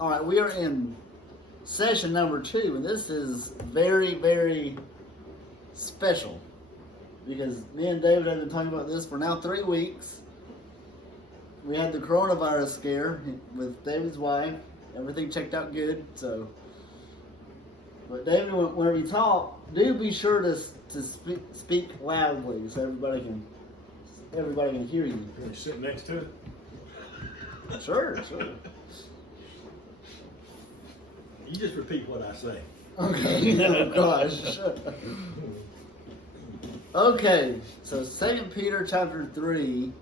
All right, we are in session number 2, and this is very, very special because me and David have been talking about this for now 3 weeks. We had the coronavirus scare with David's wife. Everything checked out good, so. But David, whenever you talk, do be sure to speak loudly so everybody can hear you. Can you sit next to it? Sure. You just repeat what I say. Okay. Oh gosh. Okay. So 2 Peter chapter 3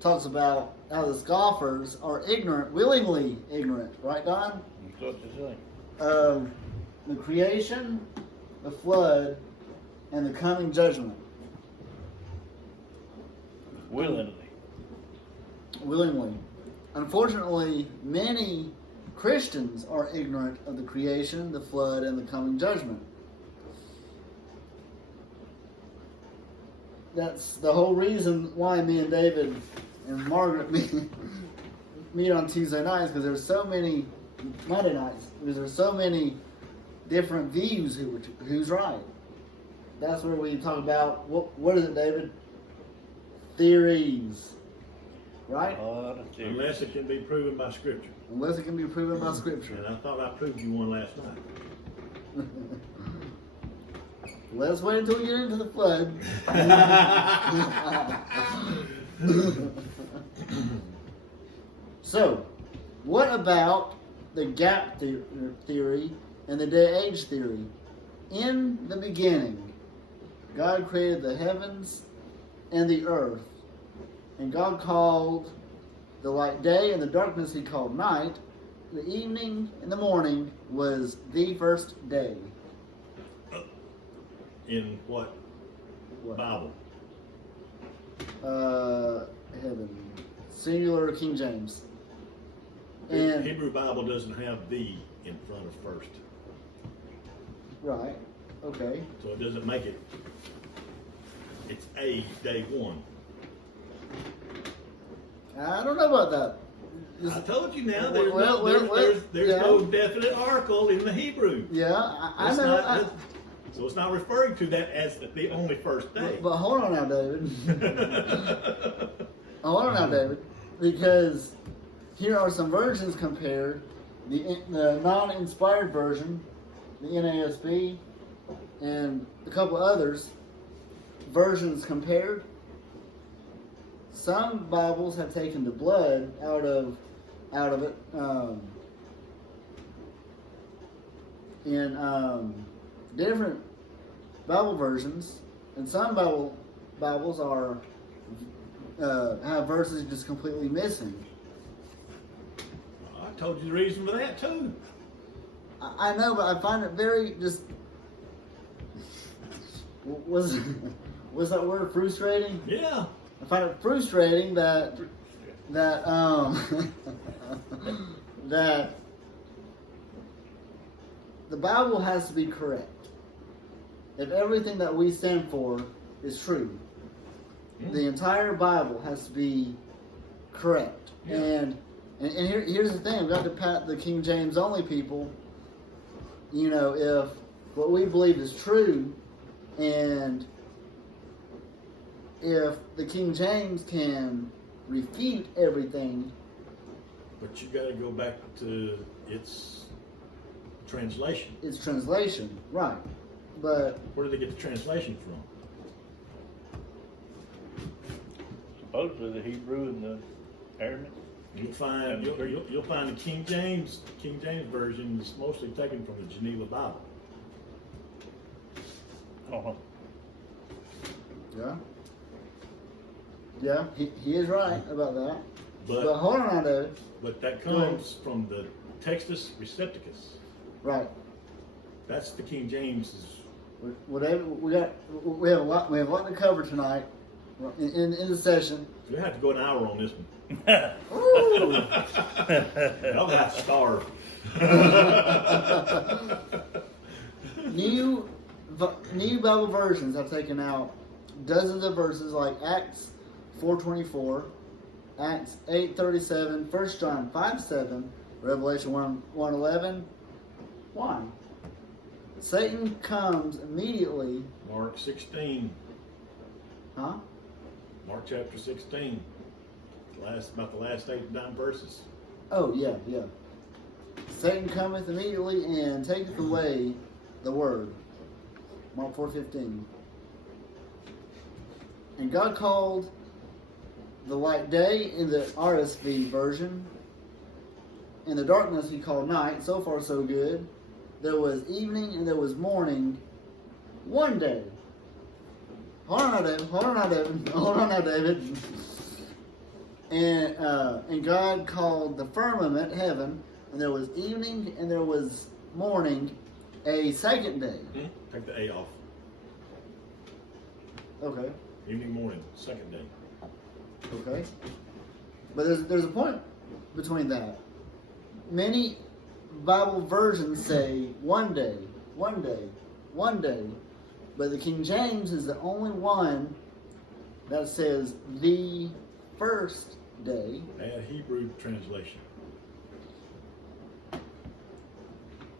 talks about how the scoffers are ignorant, willingly ignorant, right, Don? That's what they say. Of the creation, the flood, and the coming judgment. Willingly. Unfortunately, many Christians are ignorant of the creation, the flood, and the coming judgment. That's the whole reason why me and David and Margaret meet on Tuesday nights, because there's so many Monday nights, because there's so many different views who's right. That's where we talk about what is it, David? Theories. Right? Unless it can be proven by Scripture. Unless it can be proven by Scripture. And I thought I proved you one last night. Let's wait until we get into the flood. So, what about the gap theory and the day-age theory? In the beginning, God created the heavens and the earth. And God called the light day, and the darkness He called night. The evening and the morning was the first day. In what? Bible? Heaven. Singular King James. The Hebrew Bible doesn't have "the" in front of first. Right. Okay. So it doesn't make it. It's day one. I don't know about that. I told you now. There's There's no definite article in the Hebrew. Yeah, I know. So it's not referring to that as the only first day. But hold on now, David. Hold on now, David. Because here are some versions compared. The non-inspired version, the NASB, and a couple others. Versions compared. Some Bibles have taken the blood out of it in different Bible versions, and some Bibles are have verses just completely missing. I told you the reason for that too. I know, but I find it very just was that word frustrating? Yeah. I find it frustrating that that the Bible has to be correct. If everything that we stand for is true, the entire Bible has to be correct. Yeah. And here's the thing: we've got to pat the King James only people. You know, if what we believe is true, and if the King James can refute everything. But you got to go back to its translation. It's translation, right? But where did they get the translation from? Supposedly the Hebrew and the Aramaic. You'll find the King James version is mostly taken from the Geneva Bible. Uh-huh. Yeah. Yeah, he is right about that. But hold on now, David. But that comes from the Textus Receptus. Right. That's the King James's. Whatever we have a lot to cover tonight in the session. We have to go an hour on this one. Ooh. I'll have to starve. New Bible versions have taken out dozens of verses like Acts 4:24, Acts 8:37, 1 John 5:7, Revelation 1:11. Why? Satan comes immediately. Mark 16. Huh? Mark chapter 16. About the last 8 to 9 verses. Oh, yeah. Satan cometh immediately and taketh away the word. Mark 4:15. And God called the light day in the RSV version. In the darkness he called night. So far so good. There was evening and there was morning one day. Hold on now, David. And God called the firmament heaven, and there was evening and there was morning a second day. Take the A off. Okay. Evening, morning, second day. Okay. But there's a point between that. Many Bible versions say one day. But the King James is the only one that says the first day. Add Hebrew translation.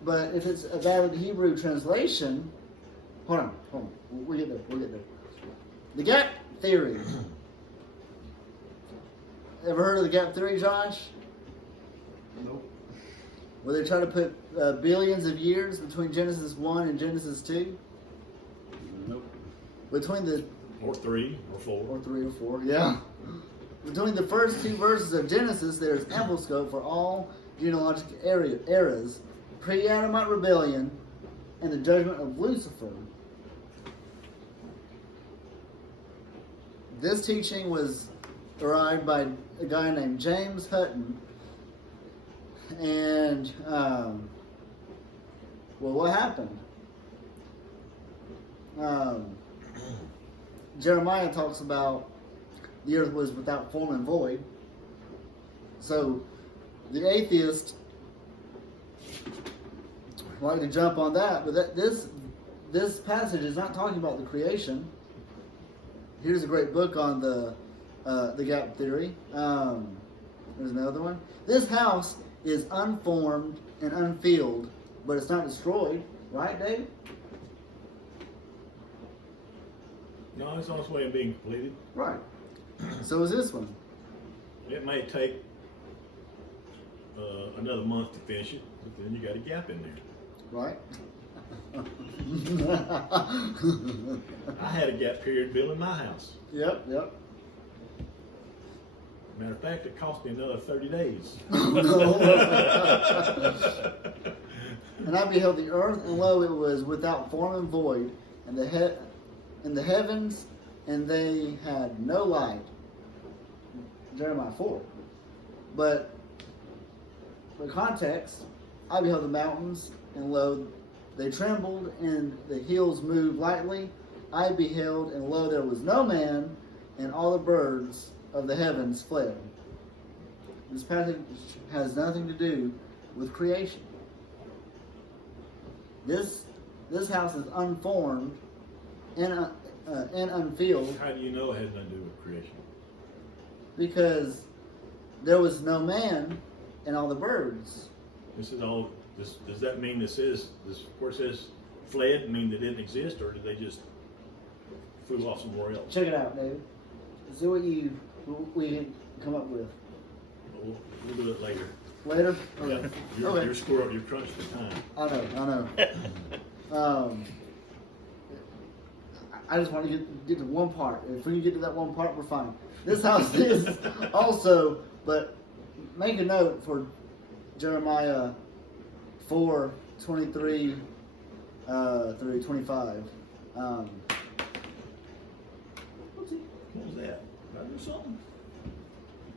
But if it's a valid Hebrew translation, hold on. We'll get there. The gap theory. Ever heard of the gap theory, Josh? Nope. Where they try to put billions of years between Genesis 1 and Genesis 2? Nope. Between the... Or 3, or 4. Or 3 or 4, yeah. Between the first 2 verses of Genesis, there is ample scope for all genealogical eras, pre-Adamite rebellion, and the judgment of Lucifer. This teaching was arrived by a guy named James Hutton. And, what happened? Jeremiah talks about the earth was without form and void. So, the atheist like to jump on that, but this passage is not talking about the creation. Here's a great book on the gap theory. There's another one. This house is unformed and unfilled, but it's not destroyed, right, Dave? No, it's on its way of being completed. Right. So is this one. It may take another month to finish it, but then you got a gap in there. Right. I had a gap period building my house. Yep. Matter of fact, it cost me another 30 days. And I beheld the earth, and lo, it was without form and void, and the heavens, and they had no light. Jeremiah 4. But for context, I beheld the mountains, and lo, they trembled, and the hills moved lightly. I beheld, and lo, there was no man, and all the birds of the heavens fled. This passage has nothing to do with creation. This house is unformed and unfilled. How do you know it has nothing to do with creation? Because there was no man and all the birds. This is all. Does that mean this where it says fled mean they didn't exist, or did they just flew off somewhere else? Check it out, David. See what we can come up with. We'll do it later. Later? Yeah. Okay. You're squirrel. You're crunched for time. I know. I just want to get to one part. If we can get to that one part, we're fine. This house is also, but make a note for Jeremiah 4:23 through 25. What was that? Did I do something?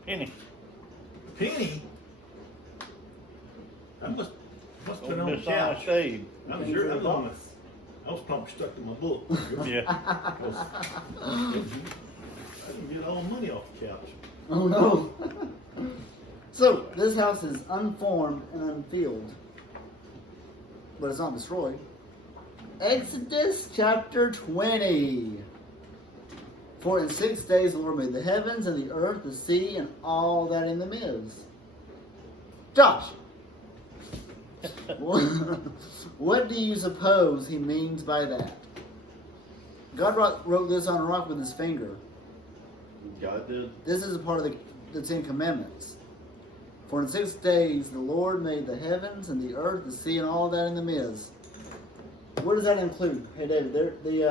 Penny. Penny? I must turn on the Miss couch. Shade. I was probably stuck to my book. Yeah. I didn't get all the money off the couch. Oh no. So, this house is unformed and unfilled, but it's not destroyed. Exodus chapter 20. For in 6 days the Lord made the heavens and the earth, the sea, and all that in them is. Josh, What do you suppose he means by that? God wrote this on a rock with his finger. God did. This is a part of the Ten Commandments. For in 6 days the Lord made the heavens and the earth, the sea, and all that in them is. What does that include? Hey David, He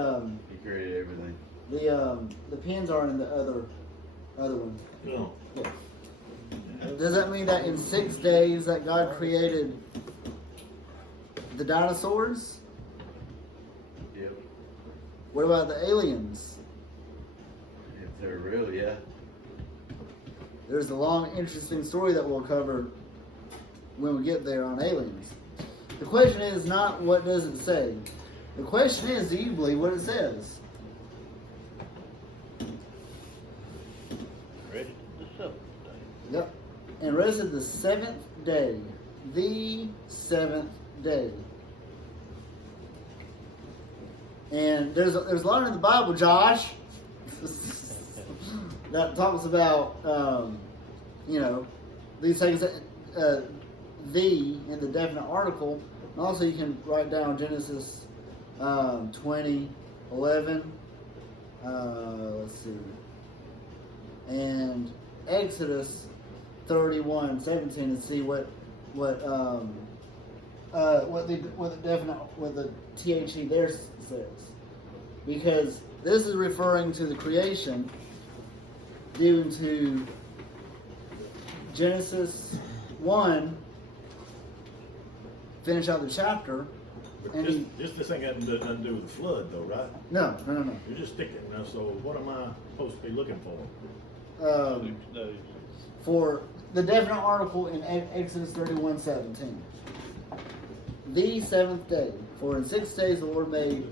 created everything. the pins are in the other one. No. Yeah. Does that mean that in 6 days that God created the dinosaurs? Yep. What about the aliens? If they're real, yeah. There's a long, interesting story that we'll cover when we get there on aliens. The question is not what does it say. The question is, do you believe what it says? Ready the seventh day. Yep. And rested the seventh day. The seventh day. And there's a lot in the Bible, Josh, that talks about, these things, the in the definite article. And also you can write down Genesis 20:11. Let's see. And Exodus 31:17 and see what the THE there says, because this is referring to the creation due to Genesis 1. Finish out the chapter, But and this ain't got nothing to do with the flood, though, right? no. You're just sticking now. So what am I supposed to be looking for? 6 days. For the definite article in Exodus 31:17. The seventh day. For in 6 days the Lord made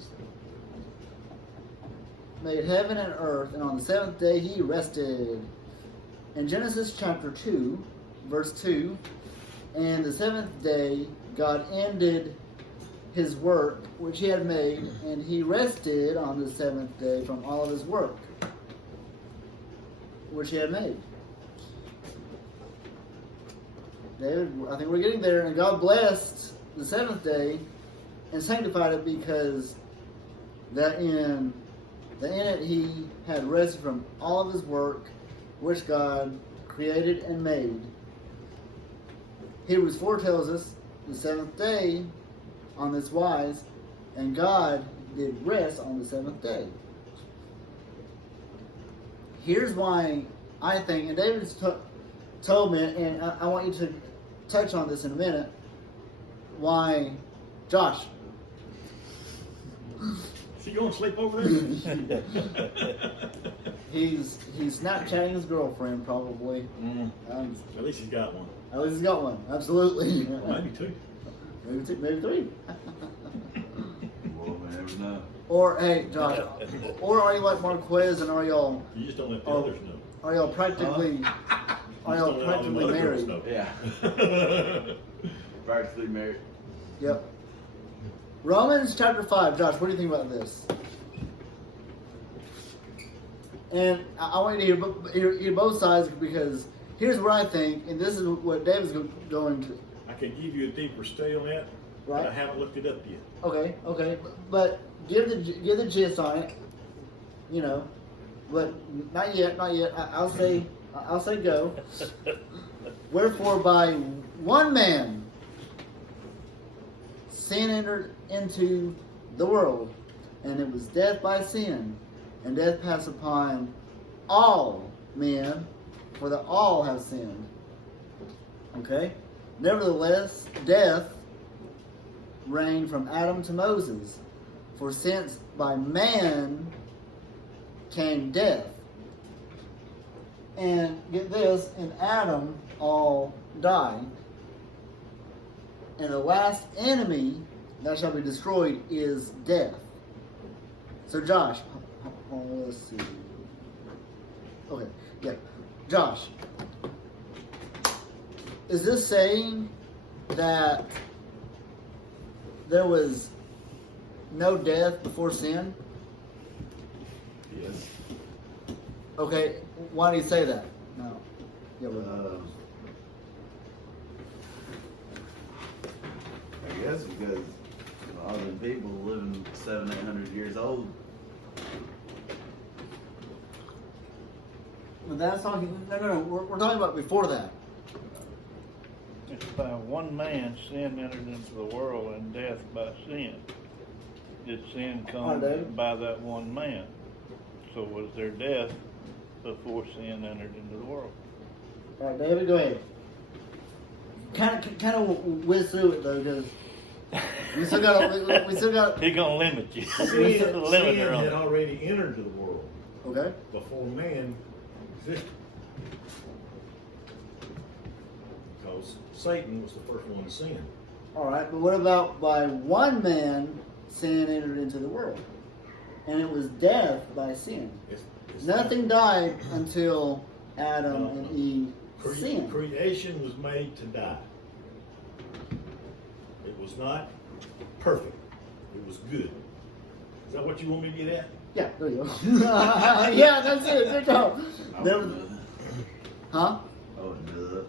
heaven and earth, and on the seventh day he rested. In Genesis chapter 2, verse 2, and the seventh day God ended his work which he had made, and he rested on the seventh day from all of his work which he had made. David, I think we're getting there. And God blessed the seventh day and sanctified it, because that in it he had rested from all of his work which God created and made. Hebrews 4 tells us the seventh day on this wise, and God did rest on the seventh day. Here's why I think, and David's told me, and I want you to touch on this in a minute, why, Josh. Is he going to sleep over there? He's Snapchatting his girlfriend probably. At least he's got one. At least he's got one. Absolutely. Or maybe two. Maybe three. Well, we never know. Or hey, Josh. Or are you like Marquez, and are y'all You just don't let the Oh. others know. are y'all practically You are just y'all don't let all them practically other girls married? know. Yeah. Practically married. Yep. Romans chapter 5. Josh, what do you think about this? And I want you to hear both sides, because here's what I think, and this is what David's going to. I can give you a deeper study on that, Right. but I haven't looked it up yet. Okay, but give the gist on it, but not yet. I'll say go. Wherefore by one man sin entered into the world, and it was death by sin, and death passed upon all men, for that all have sinned. Okay? Nevertheless, death reigned from Adam to Moses, for since by man came death. And get this, in Adam all die. And the last enemy that shall be destroyed is death. So Josh, let's see. Okay, yeah. Josh, is this saying that there was no death before sin? Yes. Okay, why do you say that? No. Yeah, guess because all them people living 700-800 years old. But that's talking. No. We're talking about before that. It's by one man sin entered into the world, and death by sin. Did sin come David. by that one man? So was there death before sin entered into the world? All right, David, go ahead. Kind of whiz through it though, because we still got. He gonna limit you. Sin, He's a limiter sin on had it. already entered the world Okay. before man existed. Because Satan was the first one to sin. All right, but what about by one man sin entered into the world, and it was death by sin. It's Nothing died until Adam and Eve sinned. Creation was made to die. It was not perfect. It was good. Is that what you want me to get at? Yeah, there you go. Yeah, that's it. Good job. Never, huh? Oh, no.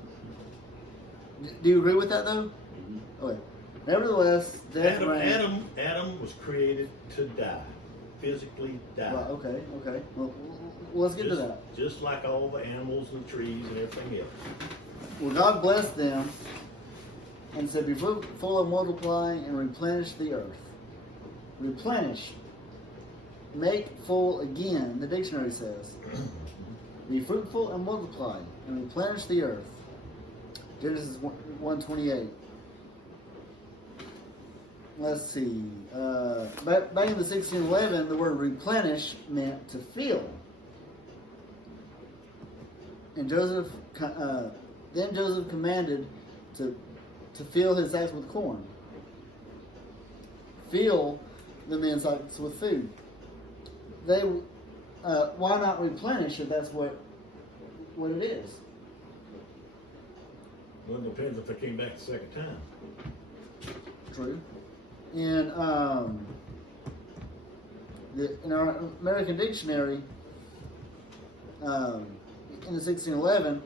Do you agree with that though? Mm-hmm. Okay. Nevertheless, death reigned. Adam was created to die, physically die. Right, okay. Well, let's get to that. Just like all the animals and trees and everything else. Well, God blessed them and said, "Be fruitful and multiply and replenish the earth." Replenish. Make full again, the dictionary says. Be fruitful and multiply and replenish the earth. Genesis 1:28. Let's see. Back in the 1611, the word replenish meant to fill. And then Joseph commanded to fill his sacks with corn. Fill the men's sacks with food. Why not replenish if that's what it is? Well, it depends if they came back the second time. True. In our American dictionary, in the 1611,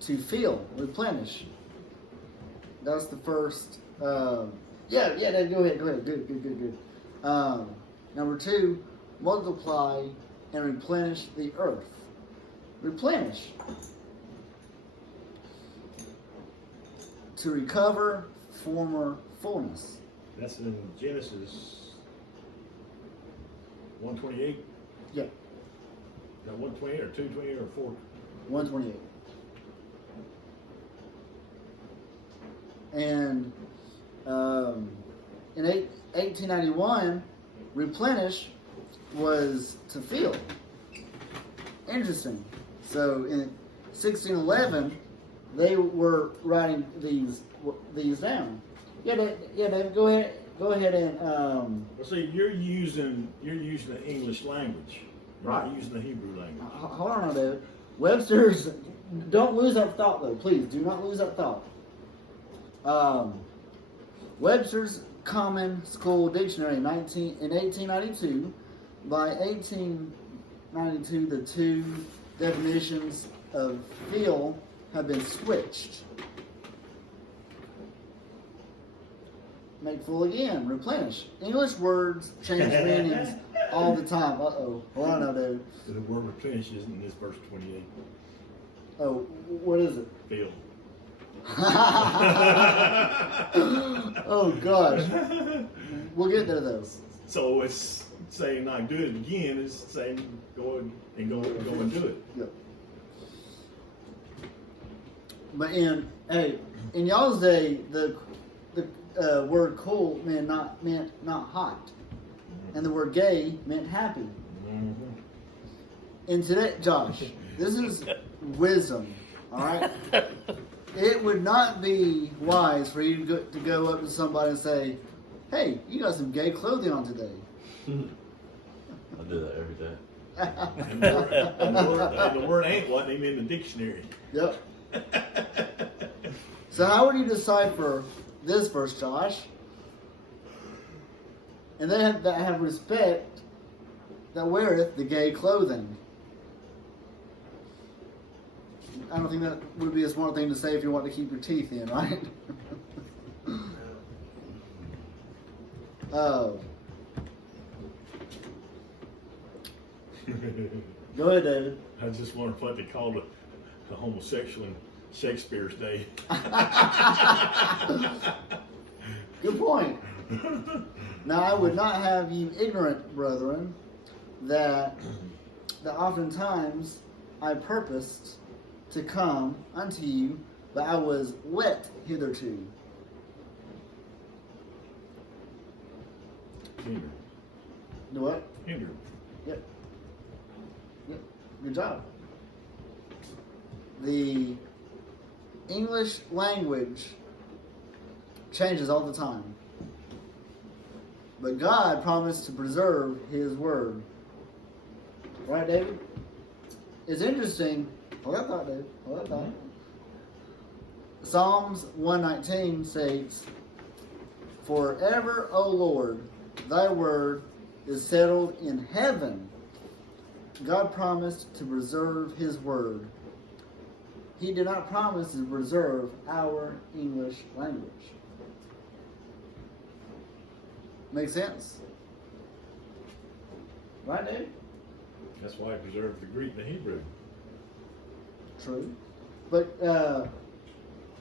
to fill, replenish. That's the first. Yeah. Dave, go ahead. Good. Number 2, multiply and replenish the earth. Replenish. To recover former fullness. That's in Genesis 128. Yeah, Now 128 or 228 or 4. 128. And in 1891, replenish was to fill. Interesting. So in 1611, they were writing these down. Yeah, David, go ahead and. Well, see, you're using the English language. You're Right. not using the Hebrew language. Hold on, David. Webster's. Don't lose that thought, though. Please do not lose that thought. Webster's Common School Dictionary in 1892. By 1892, the two definitions of fill have been switched. Make full again, replenish. English words change meanings all the time. Uh-oh. Hold on now, dude. The word replenish isn't in this verse 28. Oh, what is it? Fill. Oh, gosh. We'll get there, though. So it's saying not do it again. It's saying go and do it. Yep. But in y'all's day, the word cool meant not hot, and the word gay meant happy. Mm-hmm. And today, Josh, this is wisdom. All right. It would not be wise for you to go up to somebody and say, "Hey, you got some gay clothing on today." I do that every day. And the word ain't wasn't even in the dictionary. Yep. So how would you decipher this verse, Josh? And they have respect that weareth the gay clothing. I don't think that would be a smart thing to say if you want to keep your teeth in, right? Go ahead, David. I just wonder what they call the homosexual in Shakespeare's day. Good point. Now, I would not have you ignorant, brethren, that oftentimes I purposed to come unto you, but I was wet hitherto. Hindered. Do what? Hindered. Yep. Good job. The English language changes all the time. But God promised to preserve His Word. Right, David? It's interesting. Hold that thought, David. Hold that thought. Psalms 119 states, "Forever, O Lord, thy word is settled in heaven." God promised to preserve His Word. He did not promise to preserve our English language. Make sense? Right, Dave? That's why I preserved the Greek and the Hebrew. True. But,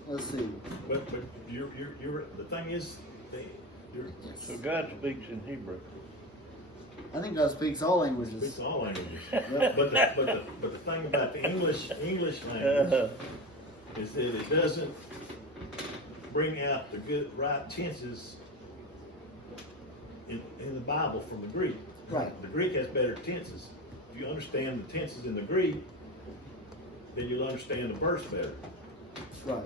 let's see. But you're the thing is, you're So God speaks in Hebrew. I think God speaks all languages. speaks all languages. Yep. But the thing about the English language is that it doesn't bring out the good right tenses in the Bible from the Greek. Right. The Greek has better tenses. If you understand the tenses in the Greek, then you'll understand the verse better. Right.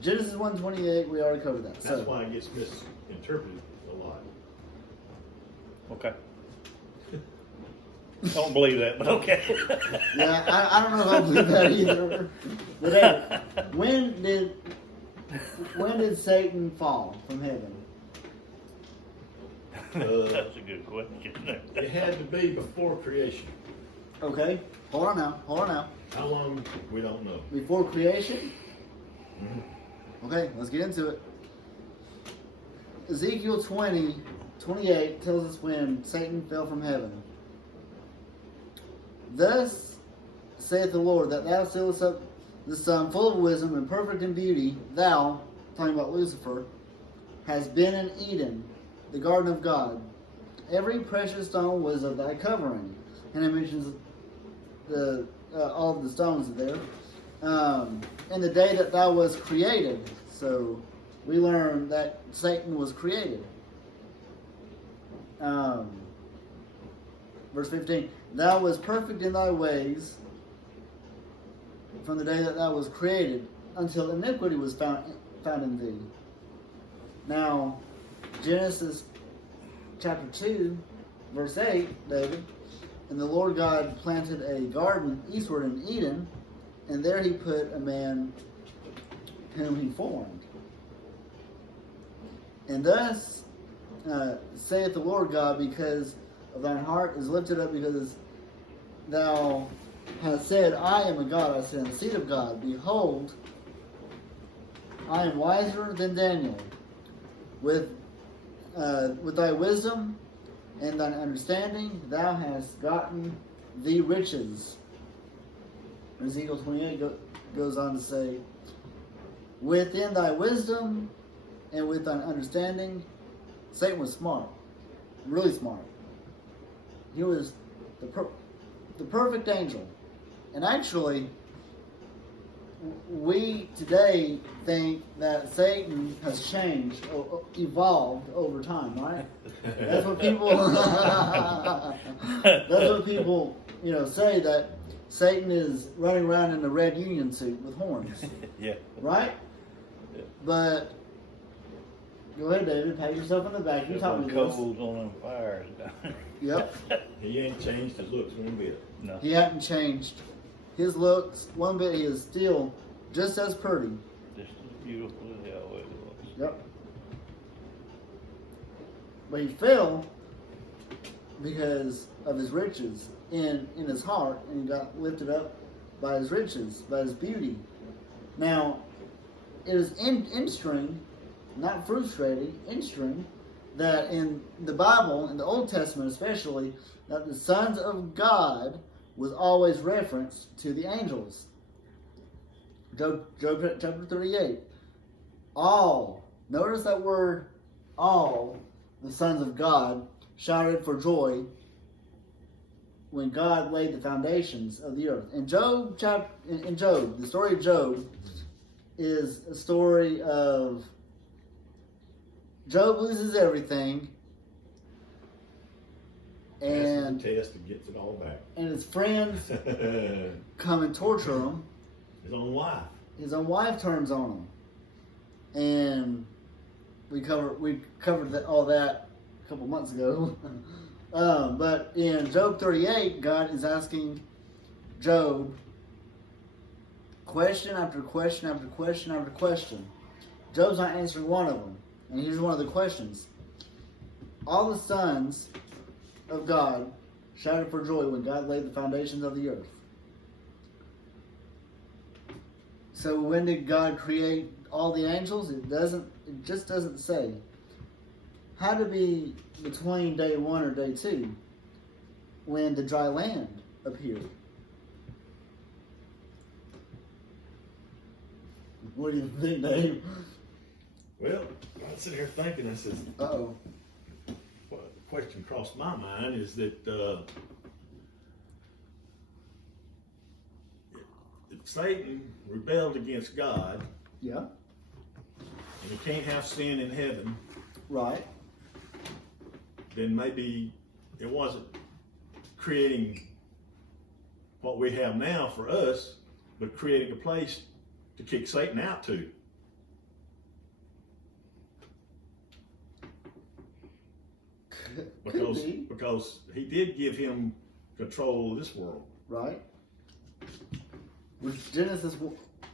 Genesis 1:28, we already covered that. That's why it gets misinterpreted a lot. Okay. Don't believe that, but okay. Yeah, I don't know if I believe that either. But hey, when did Satan fall from heaven? That's a good question. It had to be before creation. Okay, hold on now. How long, we don't know. Before creation? Mhm. Okay, let's get into it. Ezekiel 20:28 tells us when Satan fell from heaven. "Thus saith the Lord, that thou sealest up the sun full of wisdom and perfect in beauty, thou," talking about Lucifer, "hast been in Eden, the garden of God. Every precious stone was of thy covering." And it mentions all of the stones there. "In the day that thou was created." So we learn that Satan was created. Verse 15, "Thou was perfect in thy ways from the day that thou was created, until iniquity was found in thee." Now, Genesis chapter 2, verse 8, David, "And the Lord God planted a garden eastward in Eden, and there He put a man whom He formed. And thus saith the Lord God, because of thine heart is lifted up, because thou hast said, I am a God, I sit in the seat of God. Behold, I am wiser than Daniel. With thy wisdom and thine understanding, thou hast gotten thee riches." Ezekiel 28 goes on to say, "Within thy wisdom and with thine understanding," Satan was smart, really smart. He was the perfect angel. And actually, we today think that Satan has changed, evolved over time, right? That's what people. That's what people, say, that Satan is running around in a red Union suit with horns, Yeah. right? Yeah. But go ahead, David. Pat yourself on the back. You taught me this. Coals on them fires. Yep. He ain't changed his looks one bit. No. He hadn't changed his looks one bit. He is still just as pretty. Just as beautiful as he always was. Yep. But he fell because of his riches in his heart, and he got lifted up by his riches, by his beauty. Now, it is interesting not frustrating, interesting, that in the Bible, in the Old Testament especially, that the sons of God was always referenced to the angels. Job chapter 38. All, notice that word, all the sons of God shouted for joy when God laid the foundations of the earth. In Job, the story of Job is a story of Job loses everything, and the test and gets it all back. And his friends come and torture him. His own wife. His own wife turns on him, and we covered all that a couple months ago. But in Job 38, God is asking Job question after question after question after question. Job's not answering one of them. And here's one of the questions. All the sons of God shouted for joy when God laid the foundations of the earth. So when did God create all the angels? It just doesn't say. Had to be between day 1 or day 2 when the dry land appeared. What do you think, Dave? Well, I'm sitting here thinking, I said, Uh-oh. well, the question crossed my mind is that if Satan rebelled against God, Yeah. and he can't have sin in heaven, Right. then maybe it wasn't creating what we have now for us, but creating a place to kick Satan out to. Because he did give him control of this world. Right. Which Genesis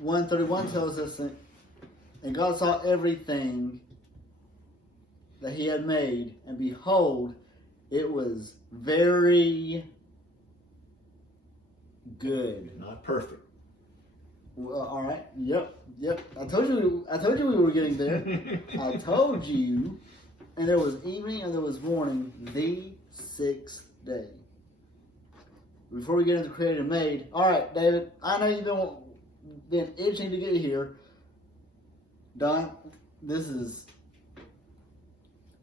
1:31 tells us that, and God saw everything that he had made, and behold, it was very good. Not perfect. Well, all right. Yep. I told you we were getting there. I told you. And there was evening and there was morning, the 6th day. Before we get into created and made, all right, David, I know you've been itching to get here. Don, this is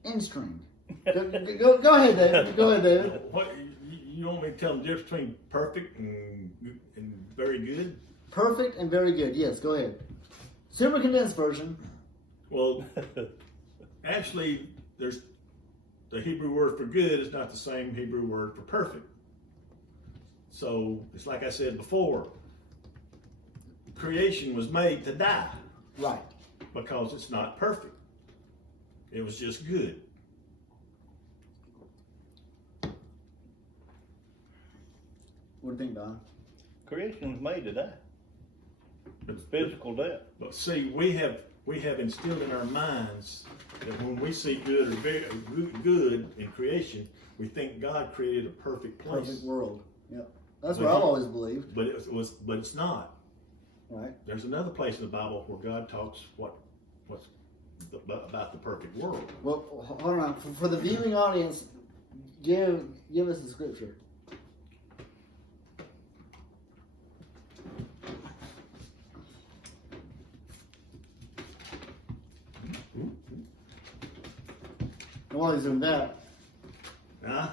in-string. Go ahead, David. Go ahead, David. What you want me to tell them the difference between perfect and very good? Perfect and very good. Yes, go ahead. Super condensed version. Well, actually, there's the Hebrew word for good is not the same Hebrew word for perfect. So it's like I said before, creation was made to die. Right. Because it's not perfect. It was just good. What do you think, Don? Creation was made to die. But, Physical death. but see, we have instilled in our minds that when we see good or very good in creation, we think God created a perfect place. Perfect world. Yep. That's what I've always believed. But but it's not. Right. There's another place in the Bible where God talks about the perfect world. Well, hold on. For the viewing audience, give us the scripture. And while he's doing that, Huh?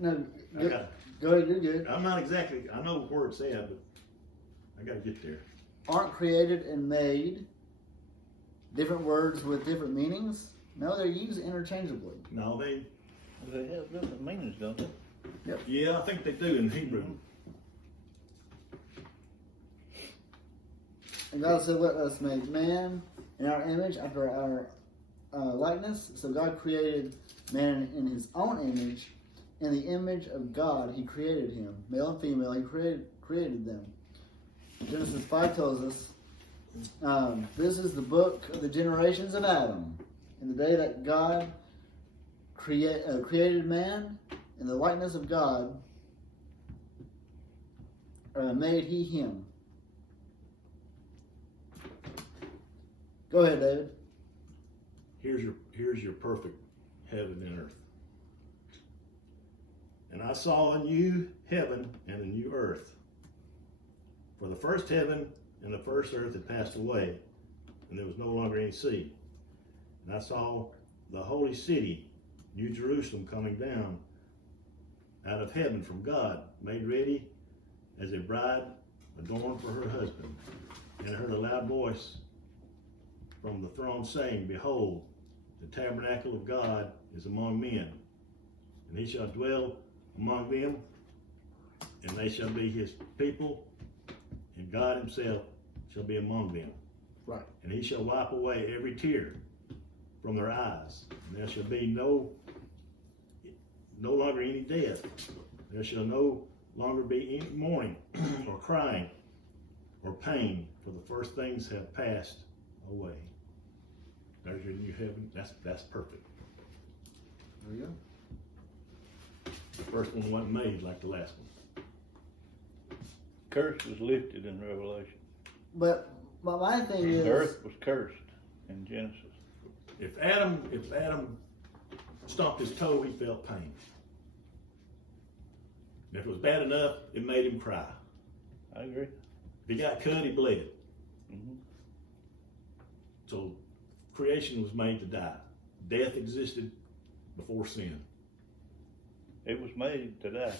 no, I go got- ahead. You're good. I'm not exactly. I know where it's at, but I got to get there. Aren't created and made different words with different meanings? No, they're used interchangeably. No, They have different meanings, don't they? yeah, I think they do in Hebrew. And God said, "Let us make man in our image, after our likeness." So God created man in His own image. In the image of God, He created him, male and female. He created them. Genesis 5 tells us, this is the book of the generations of Adam. In the day that God created man, in the likeness of God, made He him. Go ahead, David. here's your perfect heaven and earth. And I saw a new heaven and a new earth. For the first heaven and the first earth had passed away, and there was no longer any sea. And I saw the holy city, New Jerusalem, coming down out of heaven from God, made ready as a bride adorned for her husband. And I heard a loud voice from the throne saying, Behold, the tabernacle of God is among men, and he shall dwell among them, and they shall be his people, and God himself shall be among them. Right. And he shall wipe away every tear from their eyes, and there shall be no longer any death. There shall no longer be any mourning or crying or pain, for the first things have passed away. There's your new heaven. That's perfect. There you go. The first one wasn't made like the last one. Curse was lifted in Revelation. But my thing is, The earth was cursed in Genesis. If Adam stomped his toe, he felt pain. And if it was bad enough, it made him cry. I agree. If he got cut, he bled. Mm-hmm. So creation was made to die. Death existed before sin. It was made to die,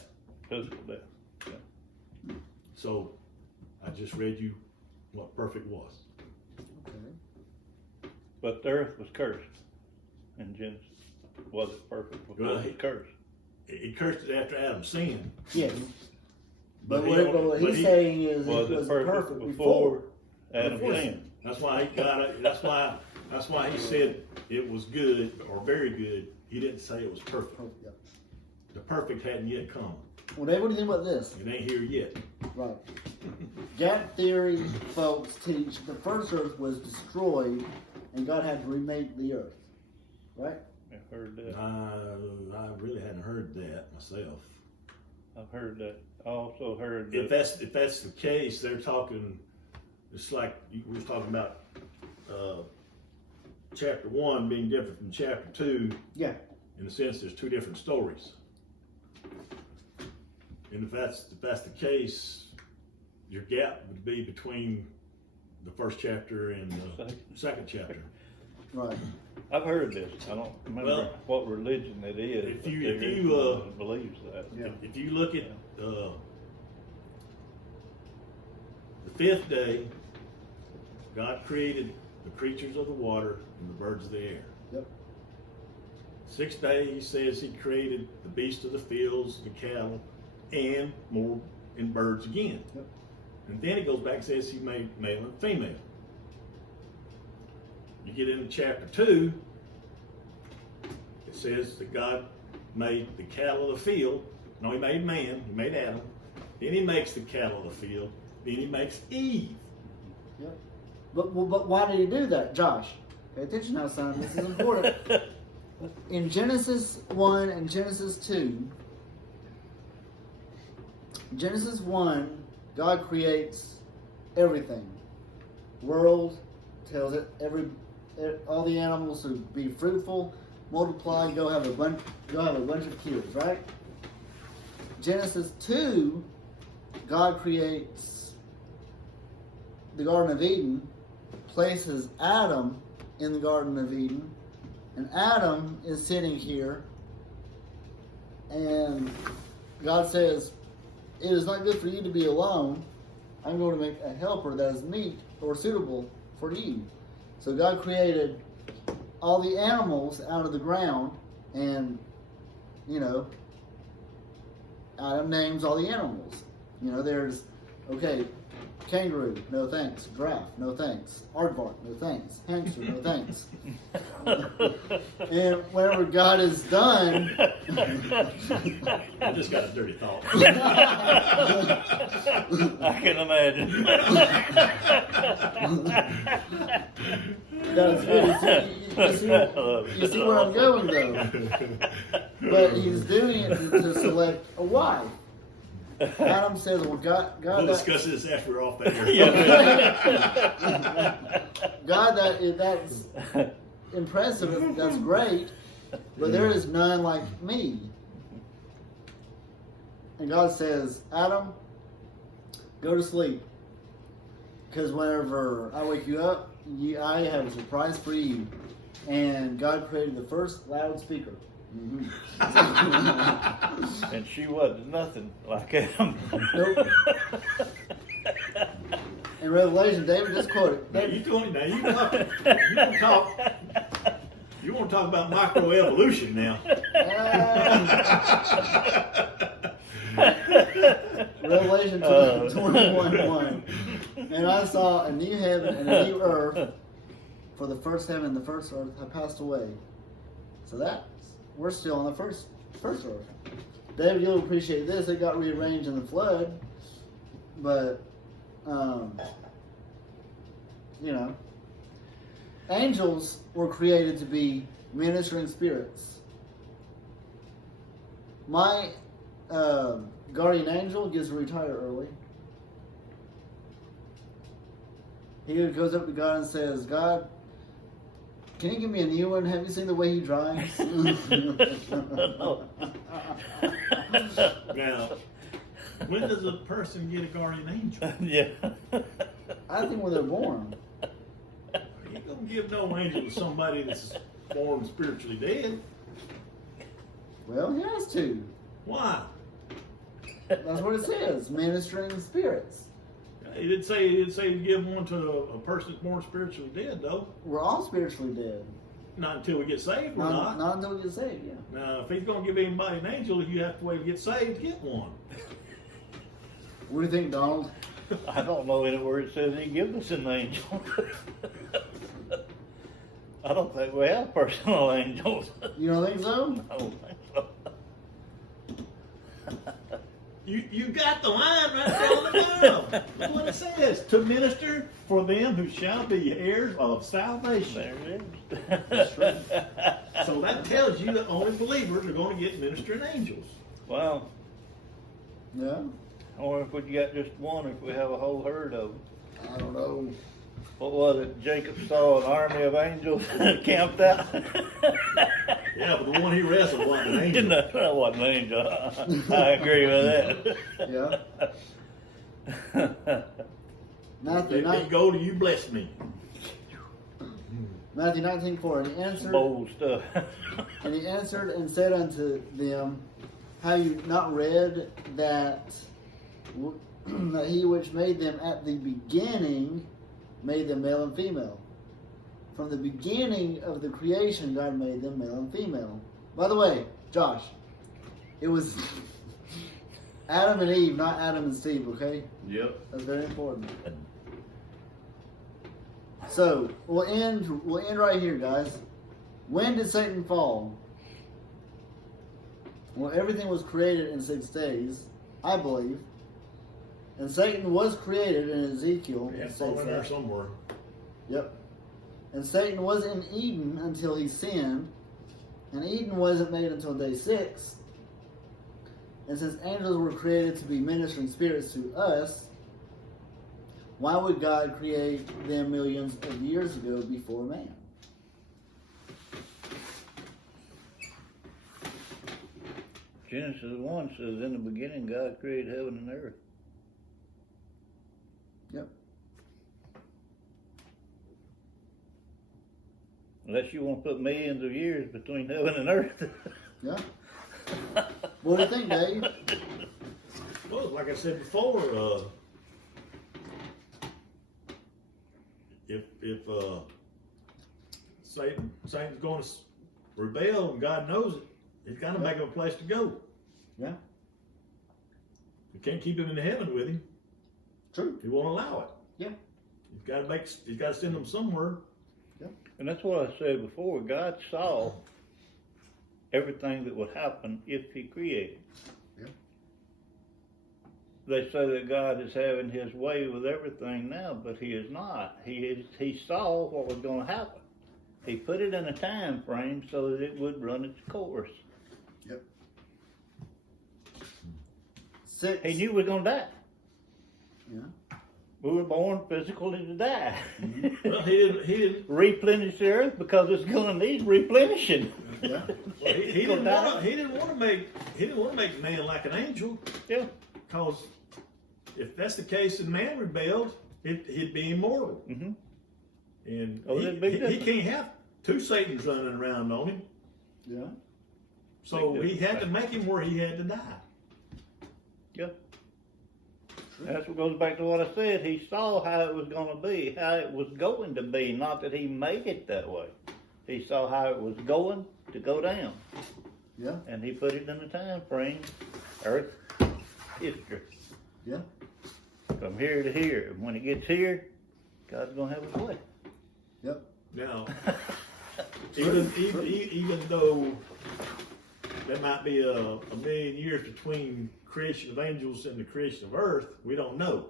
physical death. Yeah. So I just read you what perfect was. okay. But the earth was cursed in Genesis. Was it perfect before it was cursed? It cursed it after Adam sinned. Yes. But he what don't- he's saying is Was it it was perfect before. before Adam Before sinned? That's why he got it. That's why he said it was good or very good. He didn't say it was perfect. Yeah. The perfect hadn't yet come. Well, Dave, what do you think about this? It ain't here yet. Right. Gap theory folks teach the first earth was destroyed and God had to remake the earth. Right? I've heard that. I really hadn't heard that myself. I've heard that. I also heard If that. that's the case, they're talking. It's like we were talking about chapter 1 being different from chapter 2. Yeah. In a sense, there's two different stories. And if that's the case, your gap would be between the first chapter and the second chapter. Right. I've heard this. I don't remember Well, what religion it is. if but you- there if is you, one that believes that. Yeah. If you look at the fifth day, God created the creatures of the water and the birds of the air. Yep. Sixth day, he says he created the beasts of the fields, the cattle, and more and birds again. Yep. And then he goes back and says he made male and female. You get into chapter 2, it says that God made the cattle of the field. No, he made man, he made Adam. Then he makes the cattle of the field. Then he makes Eve. Yep. But why did he do that, Josh? Pay attention now, son. This is important. In Genesis 1 and Genesis 2, Genesis 1, God creates everything. World tells it all the animals to be fruitful, multiply, go have a bunch of kids, right? Genesis 2, God creates the Garden of Eden, places Adam in the Garden of Eden, and Adam is sitting here, and God says, it is not good for you to be alone. I'm going to make a helper that is meet or suitable for you. So God created all the animals out of the ground, and, Adam names all the animals. There's, kangaroo, no thanks. Giraffe, no thanks. Aardvark, no thanks. Hamster, no thanks. And whenever God is done, I just got a dirty thought. I can imagine. that's good. You see where I'm going, though. But he's doing it to select a wife. Adam says, well, God We'll discuss this after we're off the air. Yeah. God, that's impressive. That's great. But there is none like me. And God says, Adam, go to sleep. Because whenever I wake you up, I have a surprise for you. And God created the first loudspeaker. Mm-hmm. And she wasn't nothing like Adam. Nope. In Revelation, David just quoted. Now you told me. Now you want to talk. You want to talk about microevolution now? Revelation 21:1. And I saw a new heaven and a new earth, for the first heaven and the first earth have passed away. So we're still on the first earth. David, you'll appreciate this. It got rearranged in the flood, but angels were created to be ministering spirits. My guardian angel gets to retire early. He goes up to God and says, God, can you give me a new one? Have you seen the way he drives? Now, when does a person get a guardian angel? Yeah. I think when they're born. You ain't gonna give no angel to somebody that's born spiritually dead. Well, he has to. Why? That's what it says. Ministering spirits. He didn't say to give one to a person that's born spiritually dead, though. We're all spiritually dead. Not until we get saved, we're not. Not until we get saved, yeah. Now, if he's gonna give anybody an angel, you have to wait to get saved to get one. What do you think, Donald? I don't know anywhere it says he gives us an angel. I don't think we have personal angels. You don't think so? I don't think so. You got the line right there on the bottom. That's what it says. To minister for them who shall be heirs of salvation. There it That's is. right. So that tells you that only believers are going to get ministering angels. Well, Yeah. or if we got just one, if we have a whole herd of them. I don't know. What was it? Jacob saw an army of angels camped out. Yeah, but the one he wrestled wasn't an angel. No, that wasn't an angel. I agree with that. Matthew Let me go to you, bless me. 19:4. And he answered. Bold stuff. And he answered and said unto them, have you not read that that he which made them at the beginning made them male and female? From the beginning of the creation, God made them male and female. By the way, Josh, it was Adam and Eve, not Adam and Steve, okay? Yep. That's very important. So, we'll end right here, guys. When did Satan fall? Well, everything was created in 6 days, I believe. And Satan was created in Ezekiel. Yeah, it it's states in there that. somewhere. Yep. And Satan was in Eden until he sinned. And Eden wasn't made until day 6. And since angels were created to be ministering spirits to us, why would God create them millions of years ago before man? Genesis 1 says, in the beginning God created heaven and earth. Yep. Unless you want to put millions of years between heaven and earth. Yeah. What do you think, Dave? Well, like I said before, if Satan's going to rebel and God knows it, he's got to make him a place to go. Yeah. You can't keep him in heaven with him. True. He won't allow it. Yeah. He's got to send them somewhere. And that's what I said before. God saw everything that would happen if he created. Yeah. They say that God is having his way with everything now, but he is not. He saw what was going to happen. He put it in a time frame so that it would run its course. Yep. 6. He knew we were going to die. Yeah. We were born physically to die. Well, he didn't, Replenish the earth because it's gonna need replenishing. Yeah. well, he didn't want to make man like an angel. Yeah. Cause if that's the case and man rebelled, he'd be immortal. Mm-hmm. And Oh, there's a big he difference. can't have two Satans running around on him. Yeah. So Big he difference. had to make him where he had to die. Yeah. That's what goes back to what I said. He saw how it was gonna be, how it was going to be, not that he made it that way. He saw how it was going to go down. Yeah. And he put it in a time frame, earth history. Yeah. From here to here. And when it gets here, God's gonna have his way. Yep. Now, even though there might be a million years between creation of angels and the creation of earth, we don't know.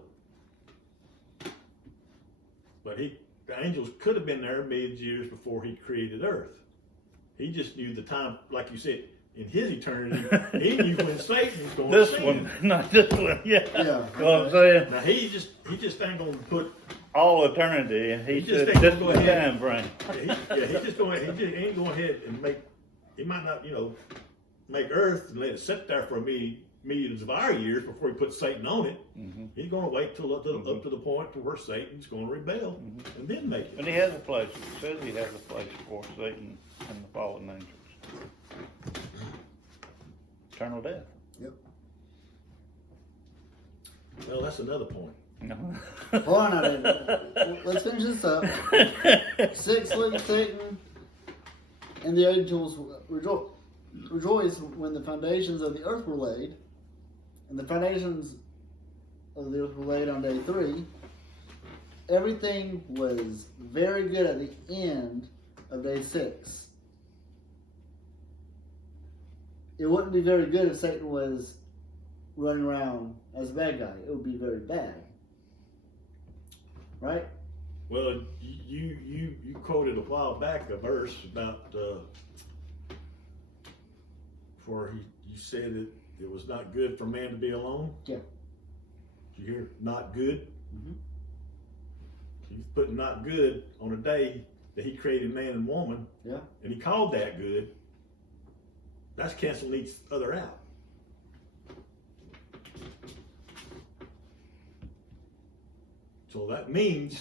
But the angels could have been there millions of years before he created earth. He just knew the time, like you said, in his eternity, he knew when Satan was going to This sin. one, not this one, yeah. Yeah. You know what I'm saying? Now he just ain't gonna put. All eternity, and he He just said, ain't this gonna is go the ahead. time frame. He just ain't going ahead and make. He might not, make earth and let it sit there for millions of our years before he puts Satan on it. Mhm. He's going to wait till up to the point to where Satan's going to rebel and then make And it. he has a place, it says he has a place for Satan and the fallen angels. Eternal death. Well, that's another point. No. Hold on now, David. Let's finish this up. 6 weeks, Satan and the angels rejoiced when the foundations of the earth were laid. And the foundations of the earth were laid on day 3. Everything was very good at the end of day 6. It wouldn't be very good if Satan was running around as a bad guy. It would be very bad. Right? Well, you quoted a while back a verse about where you said it was not good for man to be alone. Yeah. Did you hear not good? Mhm. He's putting not good on a day that he created man and woman. Yeah. And he called that good. That's canceling each other out. So that means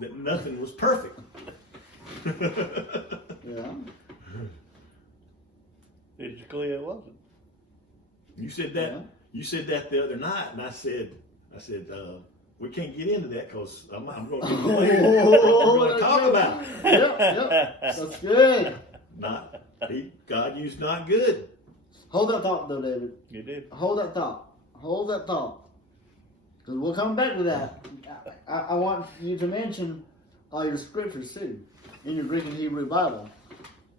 that nothing was perfect. Yeah. Physically, it wasn't. You said that. Yeah. You said that the other night, and I said, we can't get into that because I'm going to we're going to talk about it. Yep. That's good. God used not good. Hold that thought, though, David. You did. Hold that thought. Because we'll come back to that. I want you to mention all your scriptures, too, in your Greek and Hebrew Bible.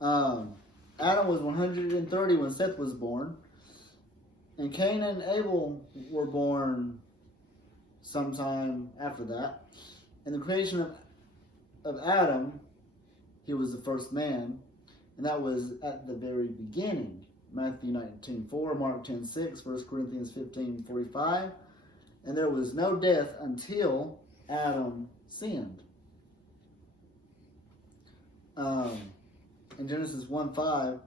Adam was 130 when Seth was born. And Cain and Abel were born sometime after that. In the creation of Adam, he was the first man. And that was at the very beginning. Matthew 19:4, Mark 10:6, 1 Corinthians 15:45. And there was no death until Adam sinned. In Genesis 1:5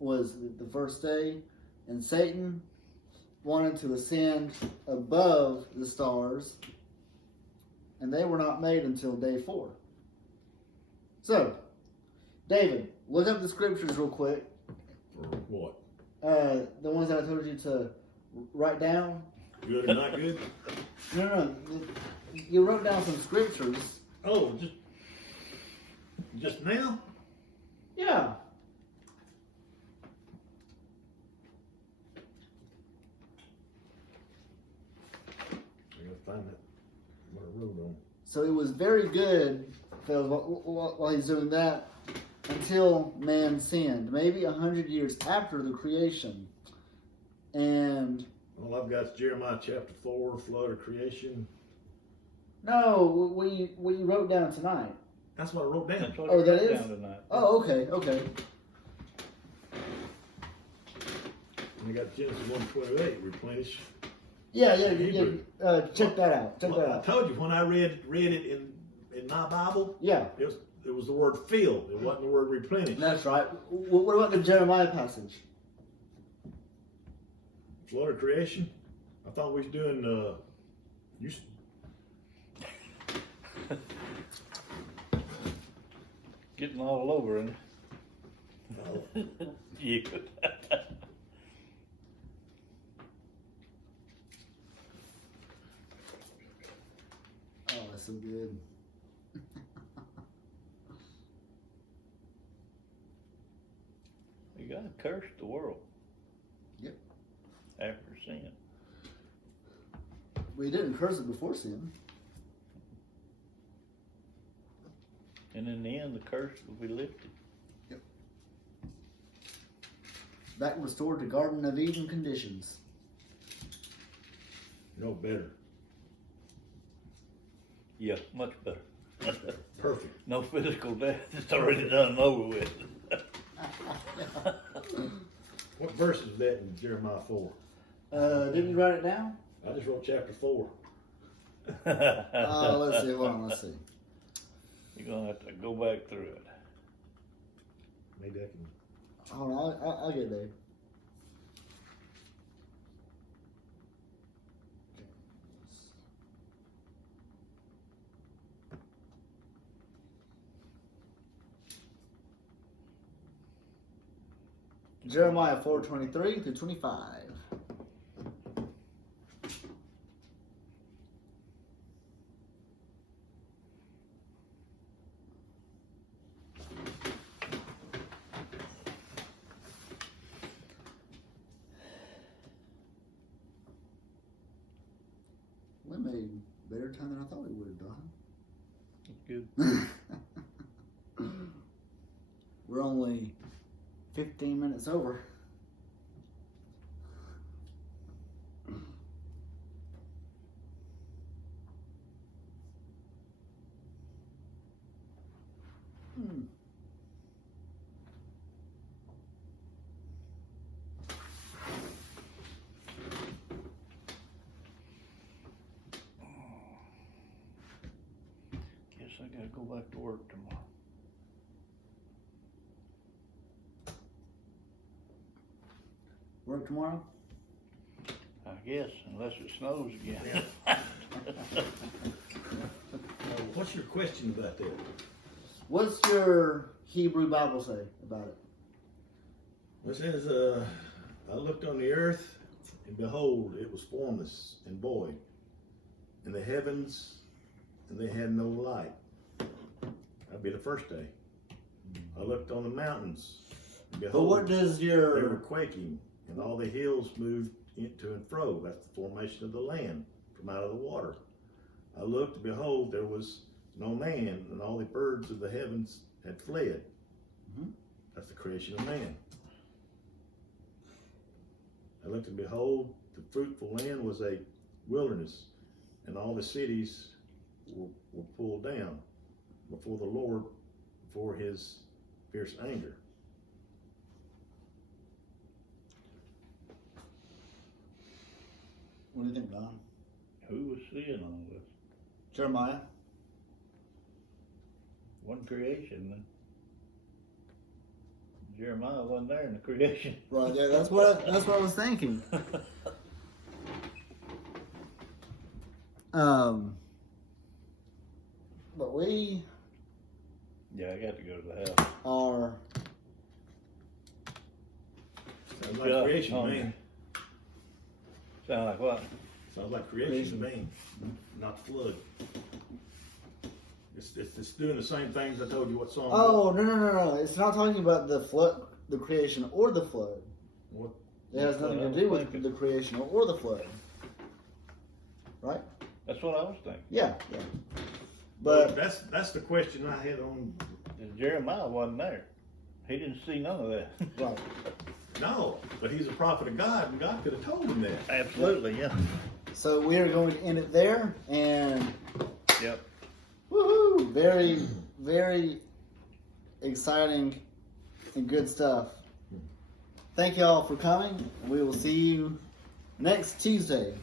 was the first day, and Satan wanted to ascend above the stars, and they were not made until day 4. So, David, look up the scriptures real quick. Or what? The ones that I told you to write down. Good or not good? No. You wrote down some scriptures. Oh, just now? Yeah. I gotta find that. What I wrote on. So it was very good, fellas, while he's doing that, until man sinned. Maybe 100 years after the creation. And All I've got is Jeremiah chapter 4, flood of creation. no, we wrote down tonight. That's what I wrote down. That's what Oh, I that wrote is? down tonight. Oh, okay. And I got Genesis 1:28, replenish. Yeah, Hebrew. check that out. Check Well, that I out. told you when I read it in my Bible, Yeah, it was the word filled. It wasn't the word replenished. that's right. What about the Jeremiah passage? Flood of creation. I thought we was doing Getting all over in uh, you. Oh, that's so good. You gotta curse the world. Yep. After sin. We didn't curse it before sin. And in the end, the curse will be lifted. Back restored to Garden of Eden conditions. no better. Yeah, much better. Much better. Perfect. No physical death. It's already done and over with. What verse is that in Jeremiah 4? Didn't you write it down? I just wrote chapter 4. Let's see. Hold on. Let's see. You're gonna have to go back through it. Maybe I can. Hold on. I'll get there. Jeremiah 4:23 through 25. We made better time than I thought we would have done. Good. We're only 15 minutes over. Guess I gotta go back to work tomorrow. Work tomorrow? I guess, unless it snows again. What's your question about that? What's your Hebrew Bible say about it? It says, I looked on the earth, and behold, it was formless and void, and the heavens, and they had no light. That'd be the first day. I looked on the mountains, and But behold, what does they were your quaking, and all the hills moved to and fro. That's the formation of the land from out of the water. I looked, and behold, there was no man, and all the birds of the heavens had fled. Mhm. That's the creation of man. I looked, and behold, the fruitful land was a wilderness, and all the cities were pulled down before the Lord, for his fierce anger. What do you think, Don? Who was seeing all this? Jeremiah? One creation, then. Jeremiah wasn't there in the creation. Right, yeah, that's what I was thinking. But we Yeah, I got to go to the house. are Sounds like Yeah, creation, oh, man. Sound like what? Sounds like creation, man. Not flood. It's doing the same things I told you what song. Oh no! It's not talking about the flood, the creation, or the flood. What? It has nothing to do with the creation or the flood, right? That's what I was thinking. Yeah. But But that's the question I had on. And Jeremiah wasn't there. He didn't see none of that. right, No, but he's a prophet of God, and God could have told him that. Absolutely, yeah. so we are going to end it there, and Yep. woohoo! Very, very exciting and good stuff. Thank you all for coming. We will see you next Tuesday.